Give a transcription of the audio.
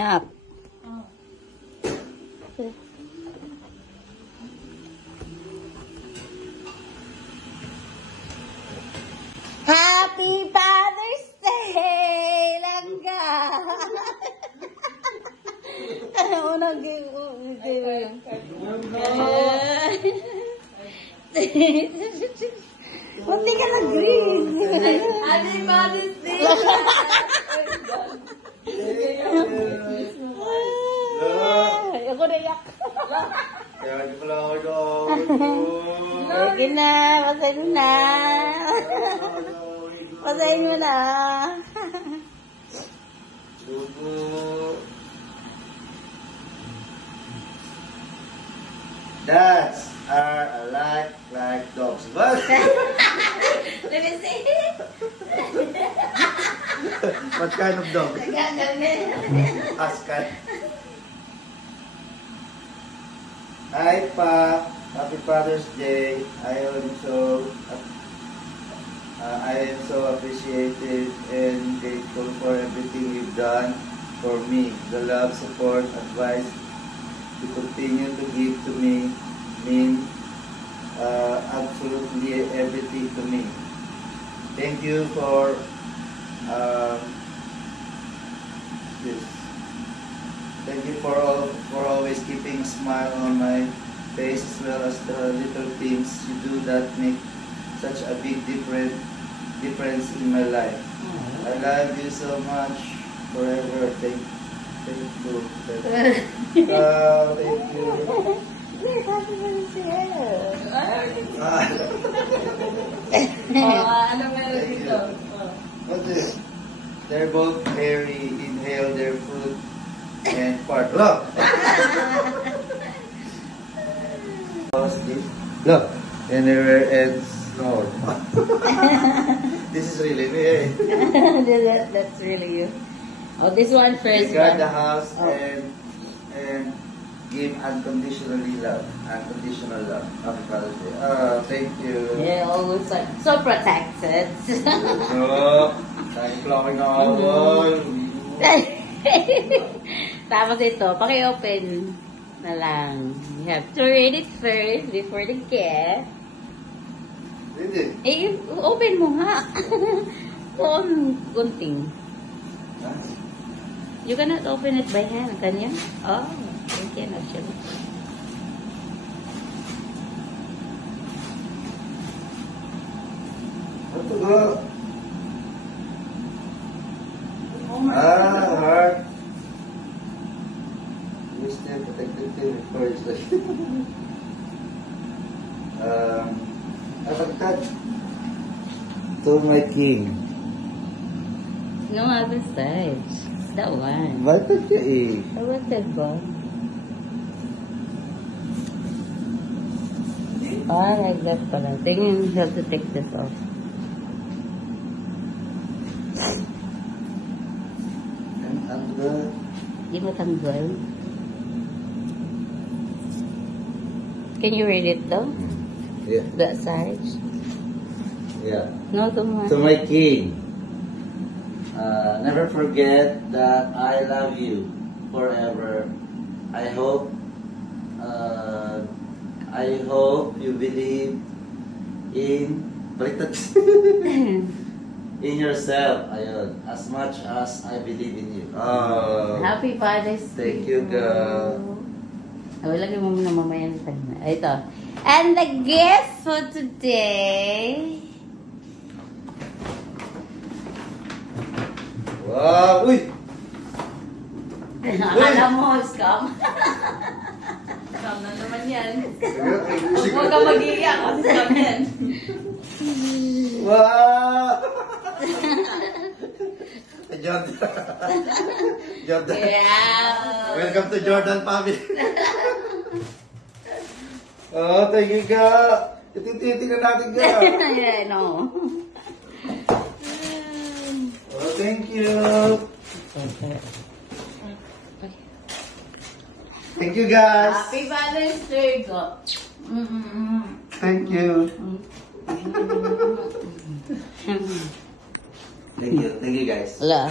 Yep. Happy Father's Day, Langga! Unang game mo. Munti ka nag-green. Happy Father's Day! Ako naiyak. Kaya di pala ako daw. Sige na, pasayin mo na. Pasayin mo na. Dugo. Dads are alike like dogs. What? Let me see. What kind of dog? Gaganin. Husky. Hi, Pa. Happy Father's Day. I am so appreciative and grateful for everything you've done for me. The love, support, advice you continue to give to me mean absolutely everything to me. Thank you for this. Thank you for always keeping a smile on my face, as well as the little things you do that make such a big difference in my life. I love you so much forever. Thank you. Thank you. Wait, happy birthday. Ano meron dito? What's this? They're both hairy. Inhale their food and fart. Look! What's this? Look! And their ends snore. This is really me. That's really you. Oh, this one first. Regard the house and give unconditionally love. Unconditional love. Happy Father's Day. Thank you. Yeah, always so protected. So, thank you all. Tapos ito, paki-open na lang. You have to read it first before the gift. Hindi. Eh, open mo nga. Kung gunting. Huh? You cannot open it by hand, can you? Oh, you can actually. What to go? Heart. You still protected till before it's like Atagtag to my king. No, other side. That one. Bakit ka eh? I wanted ba? Ah, like that pala. Tingin, you have to take this off. And the Di mo tanggal. Can you read it though? yeah. That side? Yeah. No, to my. To my king. Never forget that I love you forever. I hope you believe in in yourself, ayun, as much as I believe in you. Happy Father's Day. Thank you, girl. Oh, lagay mo muna mamaya ng time. Ito. And the gift for today. Wow! Uy! Akala mo, scam. Scam na naman yan. Huwag Huwag ka mag-iiyak kasi scam yan. Wow! Jordan. Jordan. Yeah. Welcome to Jordan family. Oh, thank you, ka. Ititingnan natin, ka. Yeah, no. Oh, thank you. Thank you, guys. Happy Father's Day, go. Thank you. Thank you, guys. Wala.